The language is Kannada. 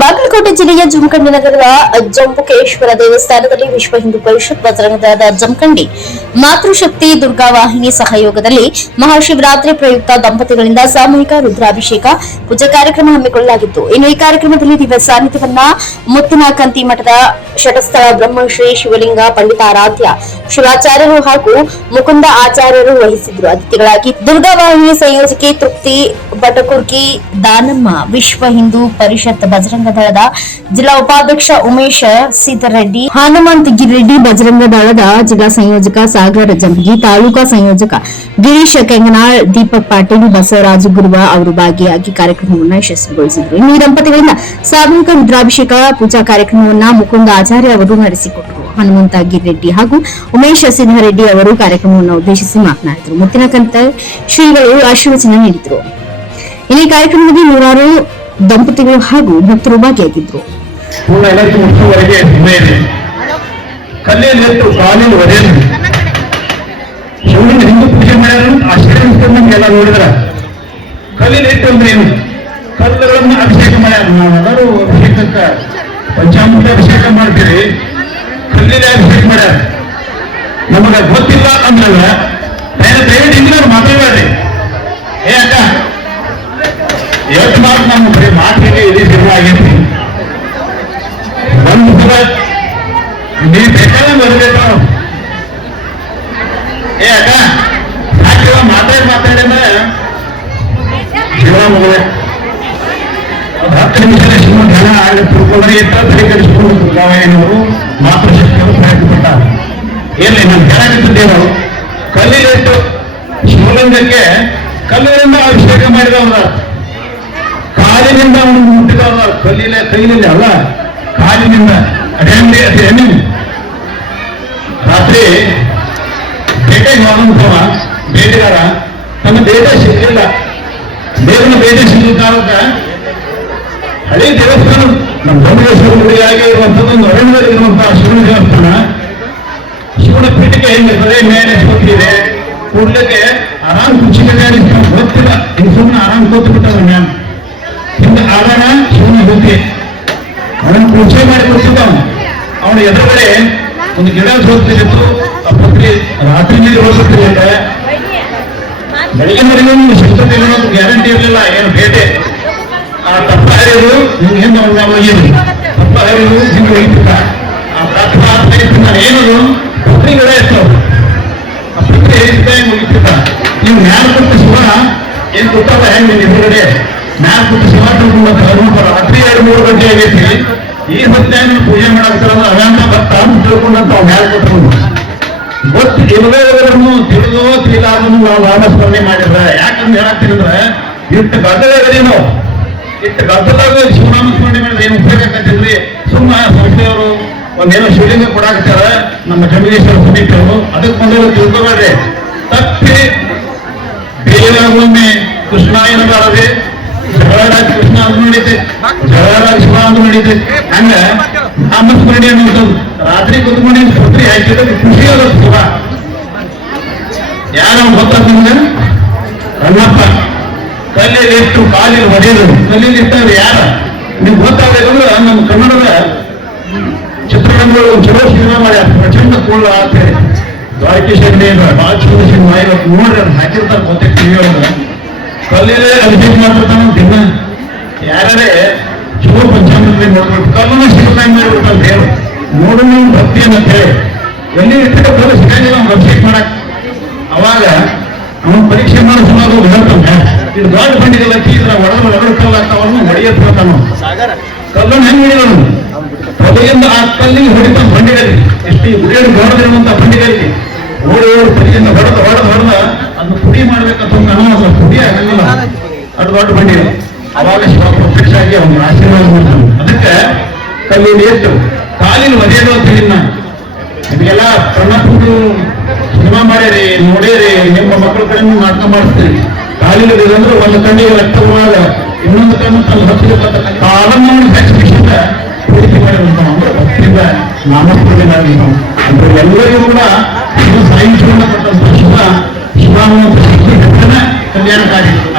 ಬಾಗಲಕೋಟೆ ಜಿಲ್ಲೆಯ ಜಮಖಂಡಿ ನಗರದ ಜಂಬುಕೇಶ್ವರ ದೇವಸ್ಥಾನದಲ್ಲಿ ವಿಶ್ವ ಹಿಂದೂ ಪರಿಷತ್ ಬಜರಂಗ ದಳದ ಜಮಖಂಡಿ ಮಾತೃಶಕ್ತಿ ದುರ್ಗಾವಾಹಿನಿ ಸಹಯೋಗದಲ್ಲಿ ಮಹಾಶಿವರಾತ್ರಿ ಪ್ರಯುಕ್ತ ದಂಪತಿಗಳಿಂದ ಸಾಮೂಹಿಕ ರುದ್ರಾಭಿಷೇಕ ಪೂಜಾ ಕಾರ್ಯಕ್ರಮ ಹಮ್ಮಿಕೊಳ್ಳಲಾಗಿತ್ತು. ಇನ್ನು ಈ ಕಾರ್ಯಕ್ರಮದಲ್ಲಿ ದಿವ್ಯ ಸಾನ್ನಿಧ್ಯವನ್ನ ಮುತ್ತಿನಕಂತಿ ಮಠದ ಶಟಸ್ಥಳ ಬ್ರಹ್ಮಶ್ರೀ ಶಿವಲಿಂಗ ಪಂಡಿತಾರಾಧ್ಯ ಶಿವಾಚಾರ್ಯರು ಹಾಗೂ ಮುಕುಂದ ಆಚಾರ್ಯರು ವಹಿಸಿದ್ರು. ಅತಿಥಿಗಳಾಗಿ ದುರ್ಗಾವಾಹಿನಿ ಸಂಯೋಜಕಿ ತೃಪ್ತಿ ಬಟಕುರ್ಕಿ ದಾನಮ್ಮ, ವಿಶ್ವ ಹಿಂದೂ ಪರಿಷತ್ ಬಜರಂಗ ದಳದ ಜಿಲ್ಲಾ ಉಪಾಧ್ಯಕ್ಷ ಉಮೇಶ ಸೀತಾರೆಡ್ಡಿ, ಹನುಮಂತ ಗಿರೆಡ್ಡಿ, ಬಜರಂಗ ದಳದ ಜಿಲ್ಲಾ ಸಂಯೋಜಕ ಸಾಗರ ಜಂಬಗಿ, ತಾಲೂಕಾ ಸಂಯೋಜಕ ಗಿರೀಶ್ ಕೆಂಗನಾಳ್, ದೀಪಕ್ ಪಾಟೀಲ್, ಬಸವರಾಜ ಗುರುವ ಅವರು ಭಾಗಿಯಾಗಿ ಕಾರ್ಯಕ್ರಮವನ್ನು ಯಶಸ್ವಿಗೊಳಿಸಿದರು. ಇನ್ನು ಈ ದಂಪತಿಗಳಿಂದ ಸಾಮೂಹಿಕ ರುದ್ರಾಭಿಷೇಕ ಪೂಜಾ ಕಾರ್ಯಕ್ರಮವನ್ನು ಮುಕುಂದ ಆಚಾರ್ಯ ಅವರು ನಡೆಸಿಕೊಟ್ಟರು. ಹನುಮಂತ ಗಿರೆಡ್ಡಿ ಹಾಗೂ ಉಮೇಶ ಸಿದ್ಧಾರೆಡ್ಡಿ ಅವರು ಕಾರ್ಯಕ್ರಮವನ್ನು ಉದ್ದೇಶಿಸಿ ಮಾತನಾಡಿದರು. ಮುತ್ತಿನಕಂತ ಶ್ರೀಗಳು ಆಶೀರ್ವಚನ ನೀಡಿದರು. ಈ ಕಾರ್ಯಕ್ರಮದಲ್ಲಿ ನೂರಾರು ದಂಪತಿಗಳು ಹಾಗೂ ಭಕ್ತರು ಭಾಗಿಯಾಗಿದ್ದರು. ಹಿಂದೂ ಪೂಜೆ ಆಶೀರ್ವದಿಸಿದಂಗೆಲ್ಲ ನೋಡಿದ್ರ ಕಲ್ಲಿನ ಇಟ್ಟು ಅಂದ್ರೆ ಏನು, ಕಲ್ಲುಗಳನ್ನು ಅಭಿಷೇಕ ಮಾಡ್ಯಾರ. ನಾವೆಲ್ಲರೂ ಅಭಿಷೇಕಕ್ಕ ಪಂಚಾಮೃತ ಅಭಿಷೇಕ ಮಾಡ್ತೀವಿ, ಕಲ್ಲಿನ ಅಭಿಷೇಕ ಮಾಡ್ಯಾರ. ನಮಗ ಗೊತ್ತಿಲ್ಲ ಅಂದ್ರಲ್ಲ ದಯವಿಟ್ಟು ಇಂಗ್ಲೀಷ್ ಮಾತಾಡಬೇಡ್ರಿ. ಏ ಅಕ್ಕ, ಎಷ್ಟು ಮಾತು ನಮ್ಮ ಬರೀ ಮಾತಿಗೆ ಇಡೀ ಶುರು ಆಗೈತಿ. ಒಂದು ಸಲ ನೀವು ಬೇಕಾದ್ರೆ ಬರಬೇಕು. ಏ ಅಕ್ಕ, ಸಾಕಿವ ಮಾತಾಡಿದ್ರೆ ಶಿವ ಮಗಳೇ 10 ನಿಮಿಷದ ಶಿವ ಧ್ಯಾನ ಆಗ ತಿಳ್ಕೊಂಡ್ರೆ ಎತ್ತ ಪರಿಕರಿಸಿಕೊಂಡು ದುರ್ಗಾವಾಹಿನಿಯವರು ಮಾತೃಶಕ್ತಿಯನ್ನು ಪ್ರಯತ್ನಪಟ್ಟಾರೆ. ಎಲ್ಲಿ ನಾನು ಹೇಳಾಕತ್ತಿದ್ದೇವೆ, ಕಲ್ಲಿಲಿಟ್ಟು ಶಿವಲಿಂಗಕ್ಕೆ ಕಲ್ಲಿನಿಂದ ಅಭಿಷೇಕ ಮಾಡಿದವರ, ಕಾಲಿನಿಂದ ಅವನು ಮುಟ್ಟಿದವರ, ಕೈಲಿಲ್ಲ ಅಲ್ಲ, ಕಾಲಿನಿಂದ. ಅದೇನು ರಾತ್ರಿ ಬೇಟೆಗೆ ಹೋದಂತವ ಬೇಟೆಗಾರ ತನ್ನ ಬೇಟೆ ಸಿಕ್ಕಿಲ್ಲ, ದೇವನ ಬೇಟೆ ಸಿಗಲಿಲ್ಲ ಕಾಲಕ್ಕ ಹಳಿ ದೇವಸ್ಥಾನ ನಮ್ಮ ಧರ್ಮೇಶ್ವರ ಗುಡಿಯಾಗಿ ಇರುವಂತದ್ದು ಅರಣ್ಯದಲ್ಲಿ ಇರುವಂತಹ ಶಿವನ ದೇವಸ್ಥಾನ. ಶಿವನ ಪೀಠಕ್ಕೆ ಹೆಂಗಿರ್ತದೆ, ಮೇಲೆ ಇದೆ, ಕೂಡ್ಲಿಕ್ಕೆ ಆರಾಮ್ ಕುಚಿಗೆ ಗೊತ್ತಿಲ್ಲ, ಹಿಂಗೆ ಸುಮ್ಮನೆ ಆರಾಮ್ ಕೂತು ಬಿಟ್ಟದ ಮ್ಯಾಮ್. ಹಿಂದೆ ಆಡೋಣ ಶಿವನ ಹೋಗಿ ಅವನ ಪೂಜೆ ಮಾಡಿ ಕೊಡ್ತಿದ್ದ. ಅವನ ಎದುರುಗಡೆ ಒಂದು ಗಿಡ ಸೋತಿತ್ತು. ಆ ಪತ್ರಿ ರಾತ್ರಿ ನೀರು ಹೋಗುತ್ತಿರಲಿಲ್ಲ, ಬೆಳಗಿನವರೆಗೂ ಸಿಗ್ತದೆ ಅನ್ನೋದು ಗ್ಯಾರಂಟಿ ಇರಲಿಲ್ಲ. ಏನು ಬೇಟೆ ಆ ತಪ್ಪ ಹರಿಯೋದು ಹಿಂಗೆ ಹಿಂದೆ ಒಯ್ಯೋದು, ತಪ್ಪ ಹರಿಯೋದು ಹಿಂಗೆ ಒಯ್ತಿದ್ದ. ಆ ಪ್ರಾರ್ಥನಾ ಏನದು ಪತ್ರಿ ಗಿಡ ಇತ್ತು, ಆ ಪತ್ರಿ ಹೆಂಗೆ ಮುಗಿತಿದ್ದ. ನೀವು ಮ್ಯಾಲ ಕೊಟ್ಟ ಶಿವ ಏನ್ ಗೊತ್ತಲ್ಲ, ಹೆಂಗೆ ಎದುರುಗಡೆ ಮ್ಯಾಲ ಕೊಟ್ಟು ಶಿವ ತಿಳ್ಕೊಂಡ ರಾತ್ರಿ 2-3 ಗಂಟೆ ಆಗೈತಿ. ಈ ಹೊತ್ತಿನಾಗ ಪೂಜೆ ಮಾಡಾಕ್ತಾರಂದ್ರೆ ಅವಂತ ಭಕ್ತ ಅಂತ ತಿಳ್ಕೊಂಡಂತ ಅವ್ ಮ್ಯಾಲ ಕೊಟ್ಕೊಂಡು ಗೊತ್ತು ಇಲ್ಲದನ್ನು ತಿಳಿದೋ ತಿಳಿಲಾರ್ದನ್ನು ನಾವು ನಾಮಸ್ಮರಣೆ ಮಾಡಿದ್ರ. ಯಾಕಂದ್ರೆ ಹೇಳಾಕ್ತಿರಂದ್ರೆ ಇಟ್ಟು ಗದ್ದಲೇನು, ಇಟ್ಟು ಗದ್ದಲಾಗ ಶಿವನಾಮಸ್ಮರಣೆ ಮಾಡಿದ್ರೆ ಏನು ಉಪಯೋಗ ಆಗ್ತೈತಿಲ್ರಿ. ಸುಮ್ಮನೆ ಸಂಸ್ಥೆಯವರು ಒಂದೇನೋ ಶಿವಲಿಂಗ ಕೊಡಾಕ್ತಾರ, ನಮ್ಮ ಜಂಬುಕೇಶ್ವರ ಸಮಿತಿಯವರು, ಅದಕ್ಕೆ ಬಂದವರು ತಿಳ್ಕೊಬೇಡ್ರಿ. ತಪ್ಪಿ ಬೇರೆಯೊಮ್ಮೆ ಕೃಷ್ಣಾಯನಗಾರದೆ ಜಗಳರಾಜ್ ಕೃಷ್ಣ ಅಂತ ನೋಡಿದ್ದೆ, ಜಗಳರಾಜ್ ಶಿವ ಅಂತ ನೋಡಿದ್ದೆ. ಹಂಗ ನಾಮಸ್ಮರಣೆ ಅನ್ನೋದು ರಾತ್ರಿ ಕುತ್ಕೊಂಡು ಪತ್ರಿ ಹಾಕಿದ್ರೆ ಖುಷಿ ಅದ ಶಿವ. ಯಾರ ಗೊತ್ತಾಗ ನಿಮ್ಗೆ? ಕಣ್ಣಪ್ಪ ಕಲ್ಲಲ್ಲಿ ಇಟ್ಟು ಕಾಲಿಗೆ ಹೊಡೆಯೋದು, ಕಲ್ಲಲ್ಲಿ ಇಟ್ಟವ್ರು ಯಾರ ನಿಮ್ಗೆ ಗೊತ್ತಾಗಬೇಕಂದ್ರೆ ನಮ್ಮ ಕನ್ನಡದ ಚಿತ್ರರಂಗಗಳು ಚಲೋ ಸಿನಿಮಾ ಮಾಡ್ಯಾರ, ಪ್ರಚಂಡ ಕೂಳ ಅಂತ ಹೇಳಿ. ದ್ವಾರಕೇಶ್ವರಿ ಭಾಳ ಚಲೋ ಸಿನಿಮಾ ಇವತ್ತು ನೋಡ್ರಿ, ಅದು ಹಾಕಿರ್ತಾರೆ ಗೊತ್ತೇ ಟಿವಿ ಒಳಗೆ. ಕಲ್ಲೇ ಅಭಿಷೇಕ ಮಾಡ್ತಾನ ದಿನ. ಯಾರೇ ಶಿವ ಪಂಚಾಮೃತ ನೋಡ್ಬೇಕು, ಕಲ್ಲನ್ನು ಶಿವನಾಗಿ ಮಾಡಿಬಿಡ್ತಾನೆ ದೇವರು. ನೋಡು ನೀವು ಭಕ್ತಿ ಅಂತ ಹೇಳಿ ಎಲ್ಲಿ ಇಟ್ಟರೆ ಕಲ್ಲು ಸಿಗಂಗಿಲ್ಲ ಅವ್ನು ಅಭಿಷೇಕ ಮಾಡಕ್. ಅವಾಗ ಅವನು ಪರೀಕ್ಷೆ ಮಾಡೋ ಸುಮಾರು ಹೇಳ್ತಾನೆ, ಇದು ದೊಡ್ಡ ಬಂಡಿಗೆಲ್ಲ ತೀದ್ರ ಒಡೆದು ಕಲ್ಲಾಗ್ತಾವನ್ನು ಹೊಡೆಯತ್ತಾನು. ಕಲ್ಲನ್ನು ಹೆಂಗೆ ಹಿಡಿದವನು ಪದೆಯಿಂದ ಆ ಕಲ್ಲಿಗೆ ಹೊಡಿತಾನೆ ಬಂಡಿಗಲ್ಲಿ. ಎಷ್ಟು ಗುಡಿಯನ್ನು ಹೊಡೆದಿರುವಂತ ಬಂಡಿಗಲ್ಲಿ ಓಡಿ ಪದಿಯಿಂದ ಹೊಡೆದ ಅದನ್ನು ಪುಡಿ ಮಾಡ್ಬೇಕಂತ ಒಂದು ಪುಡಿ ಆಗಂಗಿಲ್ಲ, ಅದು ದೊಡ್ಡ ಬಂಡಿ. ಅವಾಗ ಶಿವ ಪ್ರತ್ಯಕ್ಷಾಗಿ ಅವನು ಆಶೀರ್ವಾದ ಮಾಡ್ತಾನೆ. ಅದಕ್ಕೆ ಕಲ್ಲಿನ ಎಷ್ಟು ಕಾಲಿನ ಒದೆಯೋದು ಅಂತ ಹೇಳಿ ನಾನು ಇದೆಲ್ಲ ಕಣ್ಣಪ್ಪು ಸಿನಿಮಾ ಮಾಡ್ಯಾರಿ, ನೋಡ್ಯಾರಿ, ನಿಮ್ಮ ಮಕ್ಕಳ ಕಡೆ ನಾಟಕ ಮಾಡಿಸ್ತೀರಿ. ಕಾಲಿನ ಅಂದ್ರೆ ಒಂದು ಕಣ್ಣಿಗೆ ರಕ್ತ ಹೋದಾಗ ಇನ್ನೊಂದು ಕಣ್ಣು ತನ್ನ ಹತ್ತಿರತಕ್ಕಂಥ ಕಾಲನ್ನು ಹೆಚ್ಚು ವಿಷಯದ ಪ್ರೀತಿ ಮಾಡಿರುವಂತ ಅಂದ್ರೆ ಭಕ್ತಿಯಿಂದ ನಾಮಸ್ಮರಣೆ ಮಾಡಿದ್ರು. ಅಂದ್ರೆ ಎಲ್ಲರಿಗೂ ಕೂಡ ಶಿವ ಸಾಹಿತ್ಯವನ್ನು ಕೊಟ್ಟಂತ ಶಿವ ಕಲ್ಯಾಣಕಾರಿ.